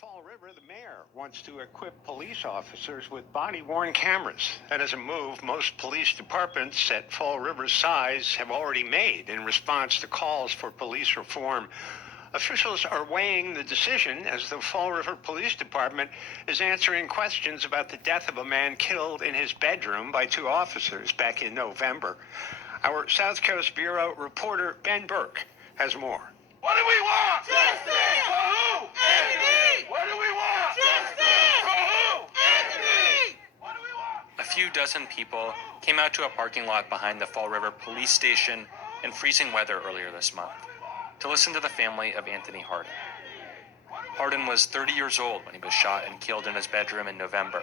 Fall River, the mayor wants to equip police officers with body-worn cameras. That is a move most police departments at Fall River's size have already made in response to calls for police reform. Officials are weighing the decision as the Fall River Police Department is answering questions about the death of a man killed in his bedroom by two officers back in November. Our South Coast Bureau reporter Ben Burke has more. What do we want? Justice! For who? Anthony! What do we want? Justice! For who? Anthony! What do we want? A few dozen people came out to a parking lot behind the Fall River Police Station in freezing weather earlier this month to listen to the family of Anthony Harden. Harden was 30 years old when he was shot and killed in his bedroom in November.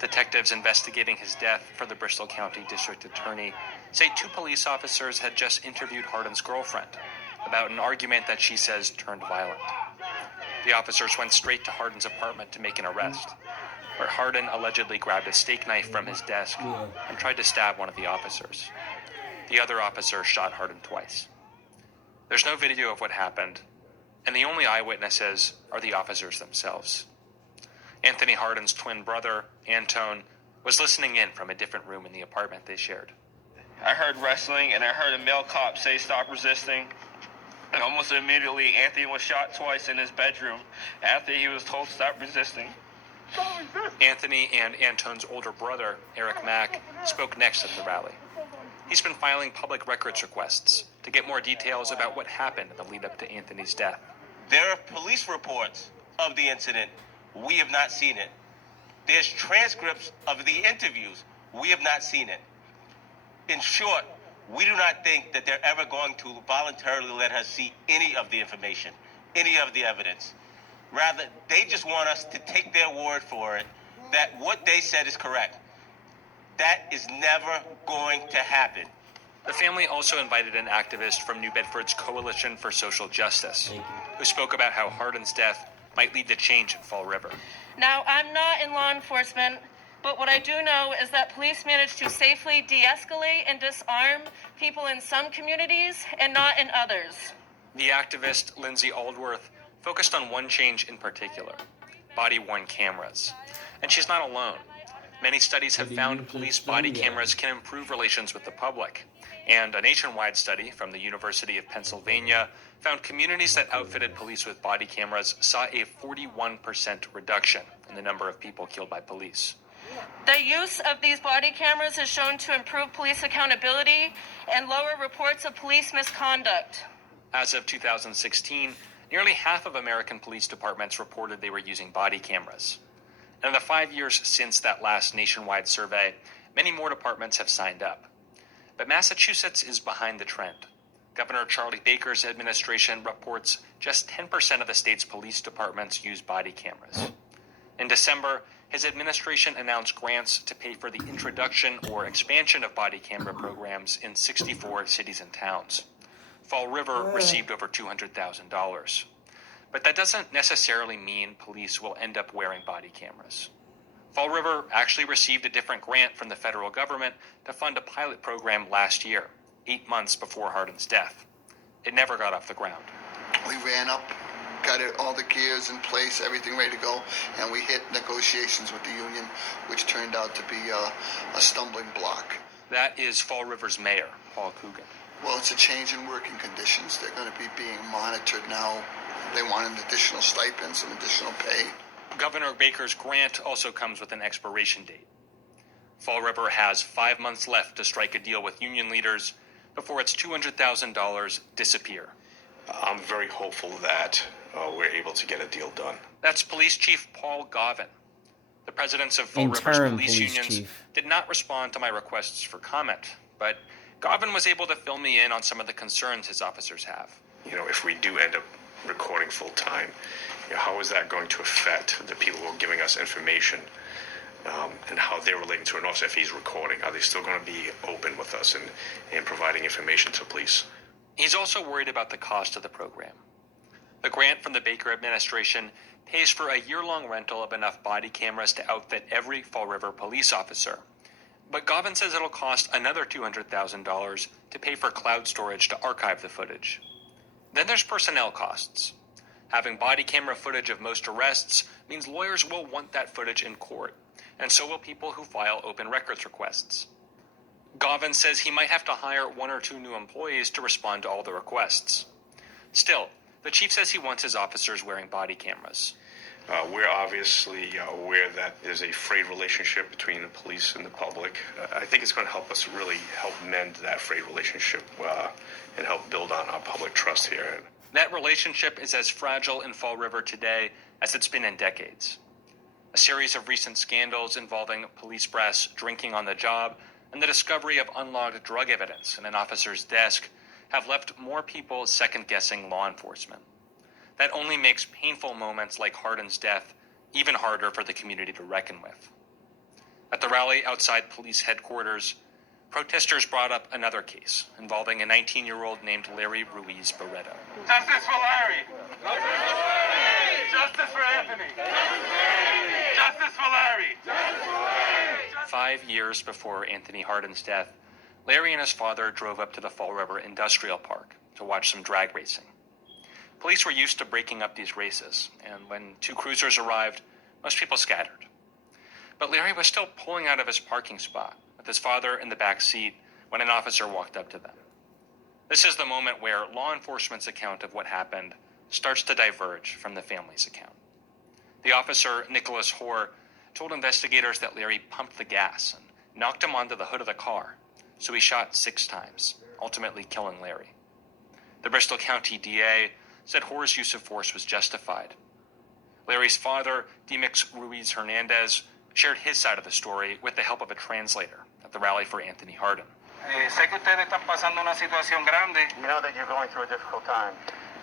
Detectives investigating his death for the Bristol County District Attorney say two police officers had just interviewed Harden's girlfriend about an argument that she says turned violent. The officers went straight to Harden's apartment to make an arrest, where Harden allegedly grabbed a steak knife from his desk and tried to stab one of the officers. The other officer shot Harden twice. There's no video of what happened, and the only eyewitnesses are the officers themselves. Anthony Harden's twin brother, Antone, was listening in from a different room in the apartment they shared. I heard wrestling, and I heard a male cop say, "Stop resisting." And almost immediately, Anthony was shot twice in his bedroom after he was told to stop resisting. Anthony and Antone's older brother, Eric Mack, spoke next at the rally. He's been filing public records requests to get more details about what happened in the lead up to Anthony's death. There are police reports of the incident. We have not seen it. There's transcripts of the interviews. We have not seen it. In short, we do not think that they're ever going to voluntarily let her see any of the information, any of the evidence. Rather, they just want us to take their word for it that what they said is correct. That is never going to happen. The family also invited an activist from New Bedford's Coalition for Social Justice, who spoke about how Harden's death might lead to change in Fall River. Now, I'm not in law enforcement, but what I do know is that police manage to safely de-escalate and disarm people in some communities and not in others. The activist, Lindsay Aldworth, focused on one change in particular: body-worn cameras. And she's not alone. Many studies have found police body cameras can improve relations with the public. And a nationwide study from the University of Pennsylvania found communities that outfitted police with body cameras saw a 41% reduction in the number of people killed by police. The use of these body cameras is shown to improve police accountability and lower reports of police misconduct. As of 2016, nearly half of American police departments reported they were using body cameras. And in the 5 years since that last nationwide survey, many more departments have signed up. But Massachusetts is behind the trend. Governor Charlie Baker's administration reports just 10% of the state's police departments use body cameras. In December, his administration announced grants to pay for the introduction or expansion of body camera programs in 64 cities and towns. Fall River received over $200,000. But that doesn't necessarily mean police will end up wearing body cameras. Fall River actually received a different grant from the federal government to fund a pilot program last year, 8 months before Harden's death. It never got off the ground. We ran up, got all the gears in place, everything ready to go, and we hit negotiations with the union, which turned out to be a stumbling block. That is Fall River's mayor, Paul Coogan. Well, it's a change in working conditions. They're going to be being monitored now. They want an additional stipend, some additional pay. Governor Baker's grant also comes with an expiration date. Fall River has 5 months left to strike a deal with union leaders before its $200,000 disappear. I'm very hopeful that we're able to get a deal done. That's Police Chief Paul Govin. The presidents of Fall River's police unions did not respond to my requests for comment, but Govin was able to fill me in on some of the concerns his officers have. You know, if we do end up recording full time, how is that going to affect the people who are giving us information and how they're relating to an officer if he's recording? Are they still going to be open with us and providing information to police? He's also worried about the cost of the program. The grant from the Baker administration pays for a year-long rental of enough body cameras to outfit every Fall River police officer. But Govin says it'll cost another $200,000 to pay for cloud storage to archive the footage. Then there's personnel costs. Having body camera footage of most arrests means lawyers will want that footage in court, and so will people who file open records requests. Govan says he might have to hire 1 or 2 new employees to respond to all the requests. Still, the chief says he wants his officers wearing body cameras. We're obviously aware that there's a frayed relationship between the police and the public. I think it's going to help us really help mend that frayed relationship and help build on our public trust here. That relationship is as fragile in Fall River today as it's been in decades. A series of recent scandals involving police brass drinking on the job and the discovery of unlogged drug evidence in an officer's desk have left more people second-guessing law enforcement. That only makes painful moments like Harden's death even harder for the community to reckon with. At the rally outside police headquarters, protesters brought up another case involving a 19-year-old named Larry Ruiz Barreto. Justice for Larry! Justice for Anthony! Justice for Larry! 5 years before Anthony Harden's death, Larry and his father drove up to the Fall River Industrial Park to watch some drag racing. Police were used to breaking up these races, and when 2 cruisers arrived, most people scattered. But Larry was still pulling out of his parking spot with his father in the back seat when an officer walked up to them. This is the moment where law enforcement's account of what happened starts to diverge from the family's account. The officer, Nicholas Hoare, told investigators that Larry pumped the gas and knocked him onto the hood of the car, so he shot 6 times, ultimately killing Larry. The Bristol County DA said Hoare's use of force was justified. Larry's father, Dimix Ruiz Hernandez, shared his side of the story with the help of a translator at the rally for Anthony Harden. Sé que ustedes están pasando una situación grande, You know that you're going through a difficult time,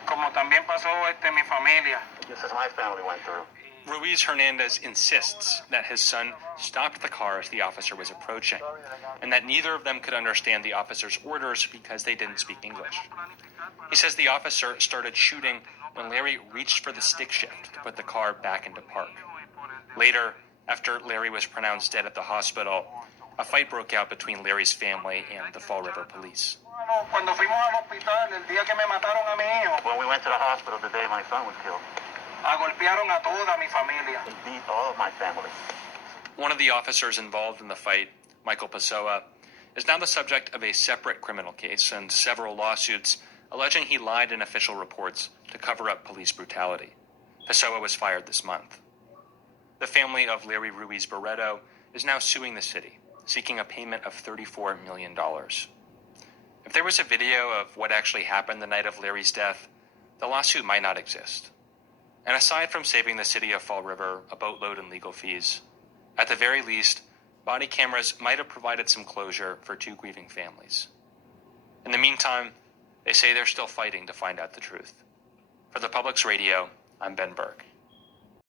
como también pasó mi familia. just as my family went through. Ruiz Hernandez insists that his son stopped the car as the officer was approaching, and that neither of them could understand the officer's orders because they didn't speak English. He says the officer started shooting when Larry reached for the stick shift to put the car back into park. Later, after Larry was pronounced dead at the hospital, a fight broke out between Larry's family and the Fall River police. Cuando fuimos al hospital, el día que me mataron a mi hijo, When we went to the hospital the day my son was killed, golpearon a toda mi familia. they beat all of my family. One of the officers involved in the fight, Michael Pessoa, is now the subject of a separate criminal case and several lawsuits alleging he lied in official reports to cover up police brutality. Pessoa was fired this month. The family of Larry Ruiz Barreto is now suing the city, seeking a payment of $34 million. If there was a video of what actually happened the night of Larry's death, the lawsuit might not exist. And aside from saving the city of Fall River a boatload in legal fees, at the very least, body cameras might have provided some closure for 2 grieving families. In the meantime, they say they're still fighting to find out the truth. For the Public's Radio, I'm Ben Burke.